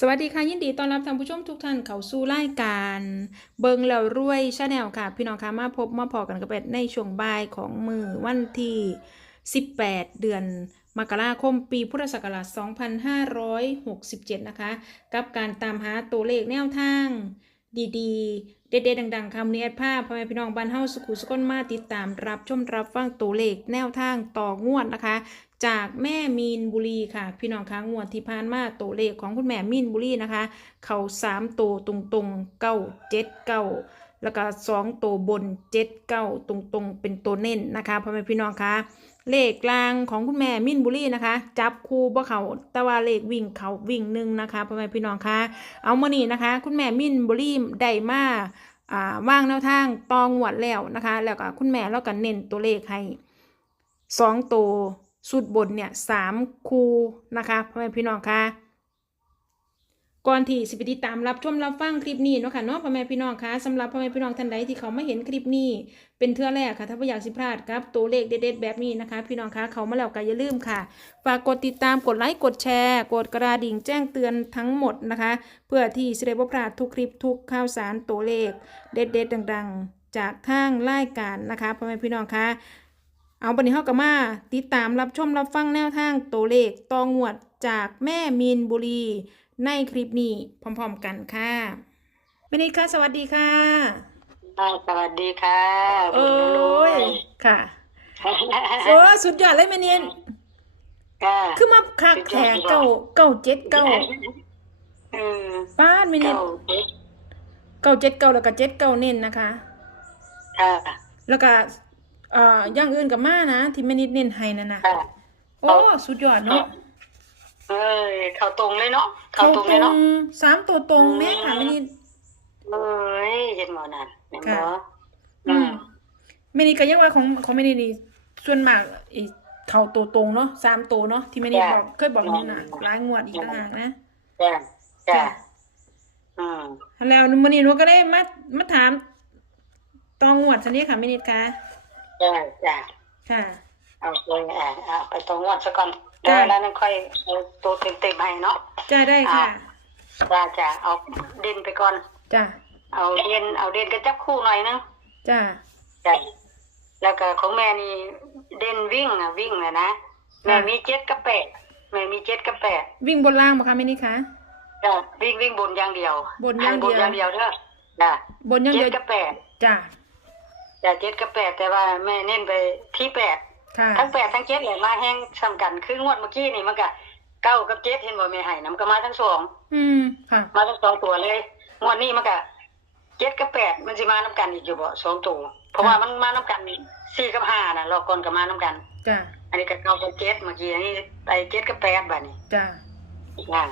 สวัสดีค่ะ ยินดีต้อนรับท่านผู้ชมทุกท่านเข้าสู่รายการ เบิงแล้วรวยชาแนลค่ะ พี่น้องคะมาพบมาพอกันกับเป็ดในช่วงบ่ายของมือวันที่ 18 เดือนมกราคมปีพุทธศักราช 2567 นะคะ กับการตามหาตัวเลขแนวทางดีๆ เด็ดๆดังๆคำนี้แอดภาพพ่อแม่พี่น้องบ้านเฮาสุขุสุขนมาติดตามรับชมรับฟังตัวเลขแนวทางต่องวดนะคะ จากแม่มีนบุรีค่ะ พี่น้องคะงวดที่ผ่านมาตัวเลขของคุณแม่มีนบุรีนะคะ เขาสามตัวตรงๆเก้าเจ็ดเก้าแล้วก็สองตัวบนเจ็ดเก้าตรงๆ เป็นตัวเน้นนะคะพ่อแม่พี่น้องคะ เลขกลางของคุณแม่มินบุรีนะคะ จับคู่บ่เขาแต่ว่าเลขวิ่งเขาวิ่งหนึ่งนะคะพ่อแม่พี่น้องคะเอามานี่นะคะ คุณแม่มินบุรีได้มาอ่าว่างแนวทางตองหวดแล้วนะคะ แล้วก็คุณแม่แล้วก็เน้นตัวเลขให้สองตัวสุดบนเนี่ยสามคูนะคะพ่อแม่พี่น้องคะ ก่อนที่สิไปติดตามรับชมรับฟังคลิปนี้เนาะค่ะเนาะพ่อแม่พี่น้องคะสำหรับพ่อแม่พี่น้องท่านใดที่เขาไม่เห็นคลิปนี้ เป็นเทื่อแรกค่ะ ถ้าไม่อยากสิพลาดครับตัวเลขเด็ดๆแบบนี้นะคะ พี่น้องคะเขามาแล้วก็อย่าลืมค่ะฝากกดติดตามกดไลค์กดแชร์ กดกระดิ่งแจ้งเตือนทั้งหมดนะคะ เพื่อที่จะได้บ่พลาดทุกคลิปทุกข่าวสารตัวเลข เด็ดๆดัง ๆ จากทางรายการนะคะพ่อแม่พี่น้องคะเอาบันนี้เฮาก็มาติดตามรับชมรับฟังแนวทางตัวเลขตองวดจากแม่มีนบุรี ในคลิปนี้พร้อม ๆ กันค่ะแม่นิดค่ะ สวัสดีค่ะอ่าสวัสดีค่ะโอ้ยค่ะบุญโอ้สุดยอดเลยแม่นิดค่ะคือมาคักแขกเก้าเก้าเจ็ดเก้าเออป้านแม่นิดเก้าเจ็ดเก้าเจ็ดเก้าแล้วก็เจ็ดเก้าเน้นนะคะ ค่ะ แล้วก็เอ่ออย่างอื่นกับมานะที่แม่นิดเน้นให้นั่นนะค่ะโอ้สุดยอดเนาะ เอ้ยเข้าตรงเลยเนาะเขาเข้าตรงตเลรยเนาะงสามตัวตรงแม่ค่ะแม่นิดเอ้ยเห็นหมอนั่นเห็นหมอค่ะอือืมมไม่นี่ก็ยังว่าของของไม่นี่นี่ส่วนมากอีเขาตัวตรงเนาะสามตัวเนาะที่ไม่นี่บอกเคยบอกนี่นะหลายงวดอีกต่างหากนะจ้ะจ้ะอืมแล้วมันนี่หนูก็ได้มามาถามตองงวดสันนี้ค่ะไม่นิดค่ะจ้ะจ้ะค่ะเอาเลยอะเอาไปตรงงวดซะก่อน จ้ะแล้วแล้วนั่นค่อยเอาตัวเต็มๆให้เนาะจ้าได้ค่ะจ้ะจ้ะเอาเด่นไปก่อนจ้าเอาเด่นเอาเด่นกระจับคู่หน่อยนึงจ้าจ้ะแล้วก็ของแม่นี่เด่นวิ่งอะวิ่งอะนะแม่มีเจ็ดกับแปดแม่มีเจ็ดกับแปดวิ่งบนล่างบ่คะไม่นี่ค่ะจ้ะวิ่งวิ่งบนอย่างเดียว บนอย่างเดียวบนอย่างเดียวเด้อจ้ะบนอยังเจ็เดีดยวกับแปดจ้าจ้ะเจ็ดกับแปดแต่ว่าแม่เน้นไปที่แปดค่ะ ทั้งแปดทั้งเจ็ดเลยมาแห้งซ้ำกันคืองวดเมื่อกี้นี่มันก็เก้ากับเจ็ดเห็นบ่แม่ให้นำก็มาทั้งสองอืมค่ะมาทั้งสองตัวเลยงวดนี้มันก็เจ็ดกับแปดมันสิมานํกันอีกอยู่บ่สองตัวเพราะว่ามันมานํกันสี่กับห้าน่ะรอบก่อนก็มานํกันจ้าอันนี้ก็เก้ากับเจ็ดเมื่อกี้อันนี้ไปเจ็ดกับแปดบัดนี้จ้าอ่า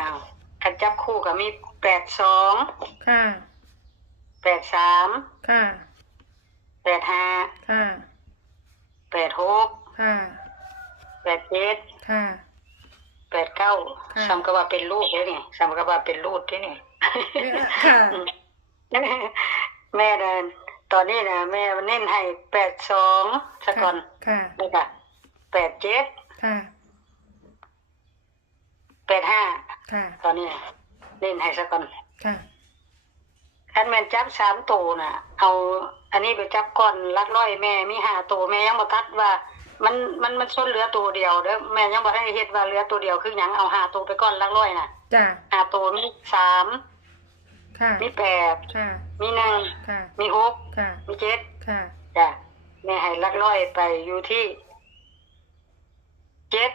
อ้าวคันจับคู่ก็มีแปดสองค่ะแปดสามค่ะแปดห้าค่ะ แปดหกค่ะแปดเจ็ดค่ะ แปดเก้าค่ะซ้ำก็ว่าเป็นรูดเด้นี่ซ้ำก็ว่าเป็นรูดเด้นี่ ค่ะ แม่เดินตอนนี้นะแม่เน้นให้แปดสองสะก่อนค่ะแล้วก็แปดเจ็ดค่ะ แปดห้าค่ะ ตอนนี้น่ะเน้นให้สะก่อน ค่ะ คันแม่นจับสามตัวน่ะ เอาอันนี้ไปจับก่อนลักร้อยแม่มีห้าตัวแม่ยังบ่ทัดว่า มันมันมันชนเหลือตัวเดียวเด้อแม่ยังบ่ทันได้เฮ็ดว่าเหลือตัวเดียวคือหยังเอาห้าตัวไปก่อนลักร้อยน่ะจ้าห้าตัวมีสามค่ะมีแปดค่ะ มีหนึ่งค่ะ มีหกค่ะ มีเจ็ดค่ะจ้ะแม่ให้ลักร้อยไปอยู่ที่เจ็ด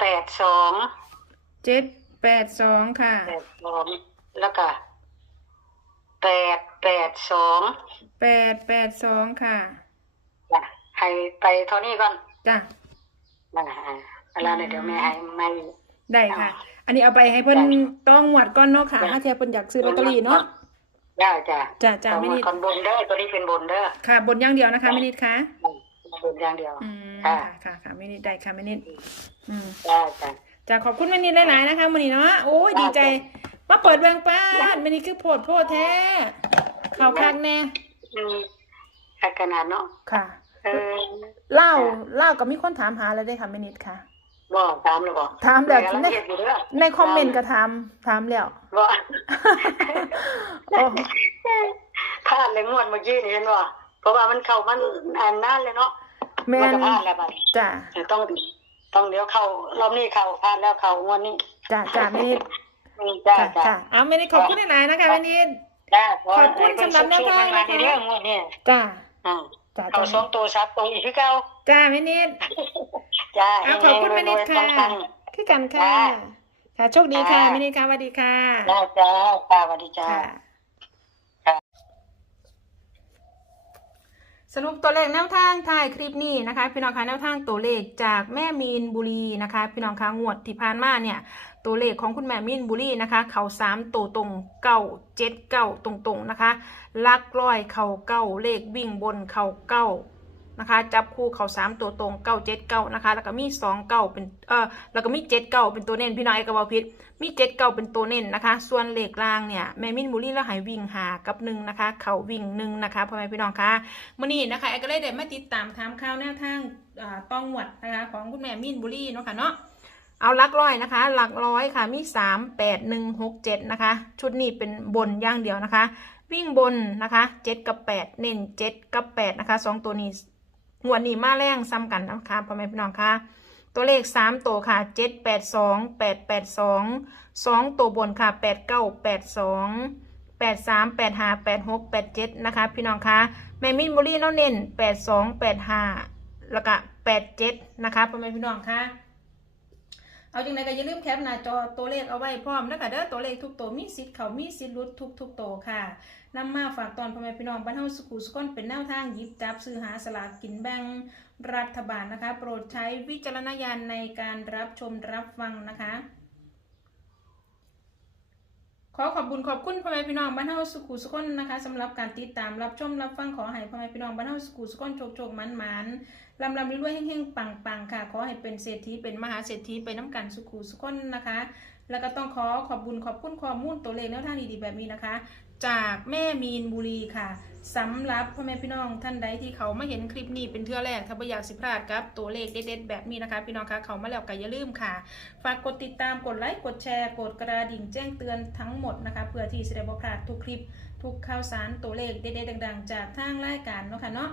แปดสองเจ็ดแปดสองค่ะแปดสองแล้วก็ แปดแปดสองแปดแปดสองค่ะ จ้ะให้ไปเท่านี้ก่อนจ้ะนั่นน่ะอ่าแล้วเดี๋ยวแม่ให้ไม่ ได้ค่ะ อันนี้เอาไปให้เพิ่นจ้ะต้องหวดก้อนเนาะค่ะจ้ะถ้าเทียเพิ่นอยากซื้อลอตเตอรี่เนาะได้จ้ะจ้ะจ้ะเอาไม่มานิดก่อนบนเด้อตัวนี้เป็นบนเด้อค่ะ บนอย่างเดียวนะคะไม่นิดค่ะบนอย่างเดียว อืมค่ะ ค่ะค่ะค่ะไม่นิดได้ค่ะไม่นิดอืม ได้จ้ะ จ้ะขอบคุณไม่นิดหลายๆนะคะมื้อนี้เนาะโอ้ยจ้ะดีใจ มาเปิดแบงป้านไม่นิดคือโพดโพดแท้ข่าวคักแน่อืมขขนาดเนาะค่ะเออเล่าเล่าก็มีคนถามหาแล้วได้ค่ะไม่นิดค่ะอบ่ถามเลยบ่ถามแล้วกำลังเฮ็ดอยู่เด้อในคอมเมนต์ก็ถามถามแล้วบ่โอ้พลาดเลยงวดเมื่อกี้นี่เห็นบ่เพราะว่ามันเข้ามันอ่านนานเลยเนาะแม่มันนก็พลาดแล้วบัดจ้ะต้องต้องเดี๋ยวเข้ารอบนี้เข้าพลาดแล้วเข้างวดนี้จ้ะจ้ะแม่นิดอืม จ้าจ้ะจ้าจ้ะเอาแม่นิดขอบคุณหลายๆนะคะแม่นิดจ้าขอบคุณสำหรับแนวทางนะคะในเรื่องงวดนี้จ้ะอ่าจ้ะเข้าจ้ะสองตัวซับตรงอีกคือเก่าจ้ะแม่นิดจ้าเอาขอบคุณแม่นิดค่ะปังคือกันค่ะจ้ะค่ะโชคดีค่ะจ้ะแม่นิดค่ะสวัสดีค่ะๆจ้าจ้าค่ะสวัสดีจ้า ค่ะ สรุปตัวเลขแนวทางท้ายคลิปนี้นะคะ พี่น้องคะแนวทางตัวเลขจากแม่มีนบุรีนะคะ พี่น้องคะงวดที่ผ่านมาเนี่ย ตัวเลขของคุณแม่มีนบุรีนะคะ เขาสามตัวตรงเก้าเจ็ดเก้าตรงๆนะคะลักร้อยเข่าเก้าเลขวิ่งบนเข่าเก้า นะคะ จับคู่เขาสามตัวตรงเก้าเจ็ดเก้านะคะ แล้วก็มีสองเก้าเป็นเออแล้วก็มีเจ็ดเก้าเป็นตัวเน้นพี่น้องไอ้กระเป๋าพิษมีเจ็ดเก่าเป็นตัวเน้นนะคะ ส่วนเหล็กรางเนี่ยแมมินบุรีแล้วหายวิ่งหากับหนึ่งนะคะ เขาวิ่งหนึ่งนะคะพ่อแม่พี่น้องคะมื่อนี้นะคะไอ้ก็เลยได้มาติดตามถามข่าวแนวทางต้องหวดนะคะของคุณแม่มินบุรีเนาะค่ะเนาะเอาหลักร้อยนะคะ หลักร้อยค่ะมีสามแปดหนึ่งหกเจ็ดนะคะ ชุดนี้เป็นบนย่างเดียวนะคะ วิ่งบนนะคะเจ็ดกับแปดเน้นเจ็ดกับแปดนะคะสองตัวนี้ งวดนี้มาแรงซ้ำกันนะคะพ่อแม่พี่น้องคะตัวเลขสามตัวค่ะเจ็ดแปดสองแปดแปดสองสองตัวบนค่ะแปดเก้าแปดสองแปดสามแปดห้าแปดหกแปดเจ็ดนะคะ พี่น้องคะแม่มินบุรีเราเน้นแปดสองแปดห้าแล้วก็แปดเจ็ดนะคะพ่อแม่พี่น้องคะ เอาจังไดก็อย่าลืมแคปหน้าจอตัวเลขเอาไว้พร้อมนะคะเด้อตัวเลขทุกตัวมีสิทธิ์เขามีสิทธิ์หลุดทุกทุกตัวค่ะนำมาฝากตอนพ่อแม่พี่น้องบ้านเฮาสุขุสุขนเป็นแนวทางหยิบจับซื้อหาสลากกินแบ่งรัฐบาลนะคะ โปรดใช้วิจารณญาณในการรับชมรับฟังนะคะ ขอขอบคุญขอบคุณพ่อแม่พี่น้องบ้านเฮาสุขุสุขนนะคะสำหรับการติดตามรับชมรับฟังขอให้พ่อแม่พี่น้องบ้านเฮาสุขุสุขนโชคโชคมันมัน ลำลำรวยๆเฮงๆปังปังๆค่ะ ขอให้เป็นเศรษฐีเป็นมหาเศรษฐีไปน้ำกันสุขุสุขนนะคะ แล้วก็ต้องขอขอบบุญขอบคุณข้อมูลตัวเลขแนวทางดีๆแบบนี้นะคะ จากแม่มีนบุรีค่ะสำหรับพ่อแม่พี่น้องท่านใดที่เขามาเห็นคลิปนี้เป็นเทื่อแรกถ้าไม่อยากสิพลาดครับตัวเลขเด็ดๆแบบนี้นะคะ พี่น้องคะเขามาแล้วก็อย่าลืมค่ะ ฝากกดติดตามกดไลค์กดแชร์ กดกระดิ่งแจ้งเตือนทั้งหมดนะคะเพื่อที่จะได้บ่พลาดทุกคลิป ทุกข่าวสารตัวเลขเด็ดๆดัง ๆ จากทางรายการเนาะค่ะเนาะ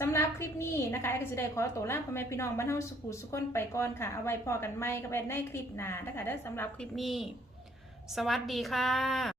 สำหรับคลิปนี้นะคะไอ้ก็จะได้ขอตัวลาพ่อแม่พี่น้องบ้านเฮาสุขุสุขคนไปก่อนค่ะ เอาไว้พอกันใหม่กับแอนในคลิปหน้านะคะได้สำหรับคลิปนี้ สวัสดีค่ะ